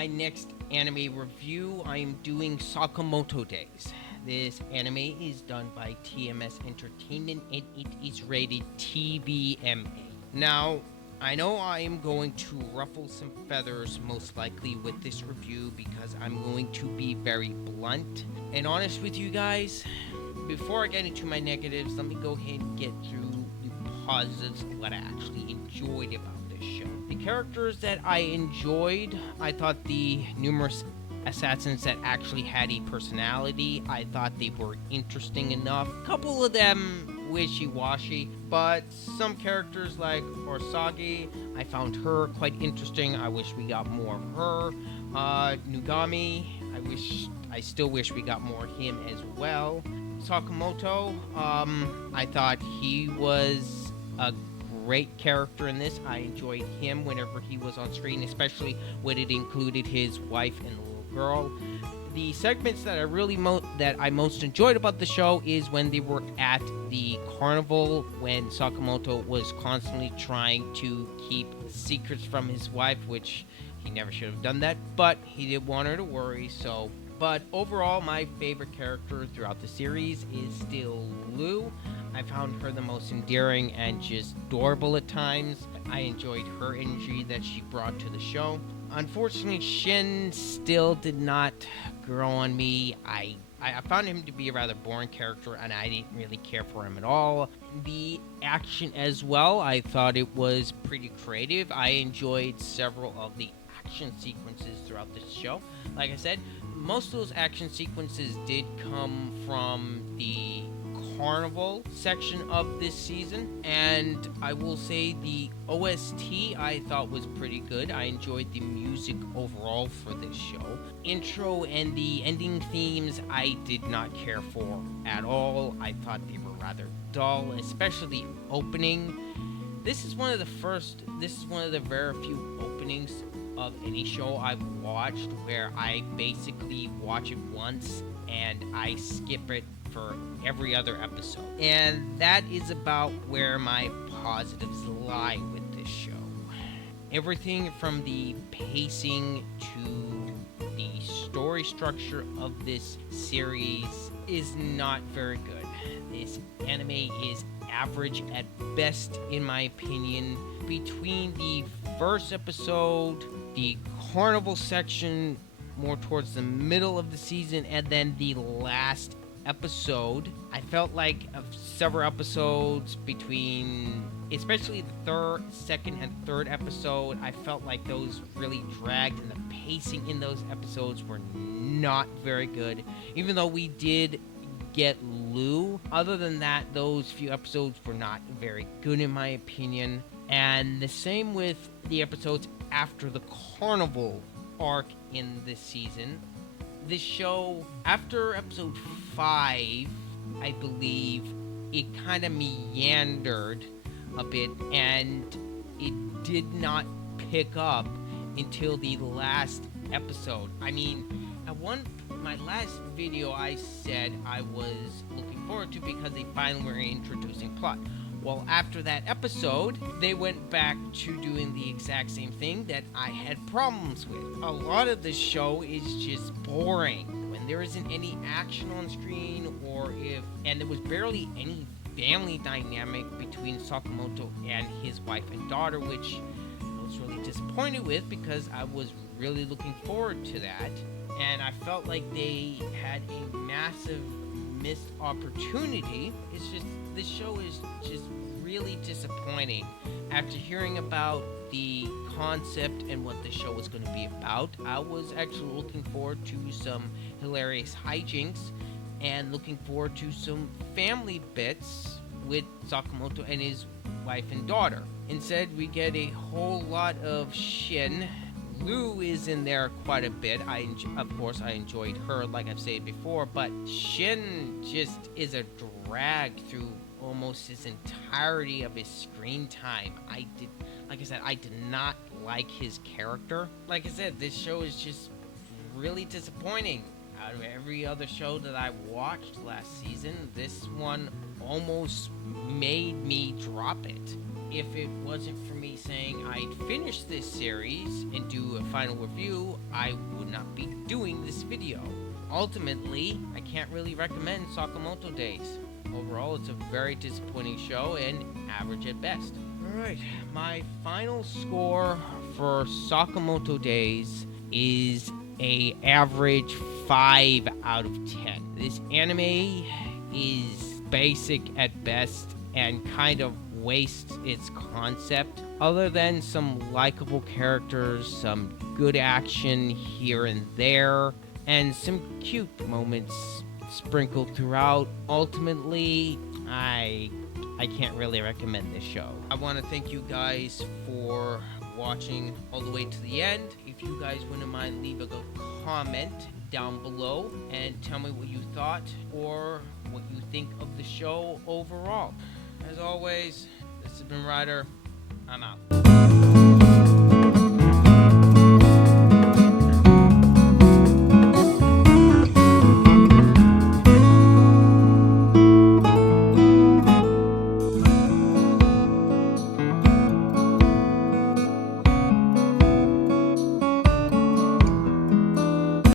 my next anime review, I am doing Sakamoto Days. This anime is done by TMS Entertainment and it is rated TVMA. Now, I know I am going to ruffle some feathers most likely with this review because I'm going to be very blunt and honest with you guys. Before I get into my negatives, let me go ahead and get through the positives of what I actually enjoyed about this show. The characters that I enjoyed, I thought the numerous assassins that actually had a personality, I thought they were interesting enough. A couple of them wishy-washy, but some characters like Orsagi, I found her quite interesting. I wish we got more of her. Nugami, I still wish we got more of him as well. Sakamoto, I thought he was a great character in this. I enjoyed him whenever he was on screen, especially when it included his wife and the little girl. The segments that I most enjoyed about the show is when they were at the carnival, when Sakamoto was constantly trying to keep secrets from his wife, which he never should have done that, but he did want her to worry, so. But overall, my favorite character throughout the series is still Lou. I found her the most endearing and just adorable at times. I enjoyed her energy that she brought to the show. Unfortunately, Shin still did not grow on me. I found him to be a rather boring character, and I didn't really care for him at all. The action as well, I thought it was pretty creative. I enjoyed several of the action sequences throughout this show. Like I said, most of those action sequences did come from the carnival section of this season, and I will say the OST I thought was pretty good. I enjoyed the music overall for this show. Intro and the ending themes I did not care for at all. I thought they were rather dull, especially the opening. This is one of the very few openings of any show I've watched where I basically watch it once and I skip it for every other episode. And that is about where my positives lie with this show. Everything from the pacing to the story structure of this series is not very good. This anime is average at best, in my opinion. Between the first episode, the carnival section more towards the middle of the season, and then the last episode, I felt like several episodes between, especially the second and third episode, I felt like those really dragged, and the pacing in those episodes were not very good. Even though we did get Lou, other than that, those few episodes were not very good in my opinion. And the same with the episodes after the carnival arc in this season. This show, after episode 5, I believe, it kind of meandered a bit, and it did not pick up until the last episode. I mean, my last video I said I was looking forward to because they finally were introducing plot. Well, after that episode, they went back to doing the exact same thing that I had problems with. A lot of the show is just boring. When there isn't any action on screen, and there was barely any family dynamic between Sakamoto and his wife and daughter, which I was really disappointed with because I was really looking forward to that. And I felt like they had a massive missed opportunity. It's just, this show is just really disappointing. After hearing about the concept and what the show was going to be about, I was actually looking forward to some hilarious hijinks and looking forward to some family bits with Sakamoto and his wife and daughter. Instead, we get a whole lot of Shin. Lou is in there quite a bit. Of course, I enjoyed her, like I've said before, but Shin just is a drag through almost his entirety of his screen time. I did not like his character. Like I said, this show is just really disappointing. Out of every other show that I watched last season, this one almost made me drop it. If it wasn't for me saying I'd finish this series and do a final review, I would not be doing this video. Ultimately, I can't really recommend Sakamoto Days. Overall, it's a very disappointing show and average at best. Alright, my final score for Sakamoto Days is a average 5 out of 10. This anime is basic at best and kind of wastes its concept. Other than some likable characters, some good action here and there, and some cute moments sprinkled throughout, ultimately, I can't really recommend this show. I want to thank you guys for watching all the way to the end. If you guys wouldn't mind, leave a comment down below and tell me what you thought or what you think of the show overall. As always, this has been Ryder. I'm out.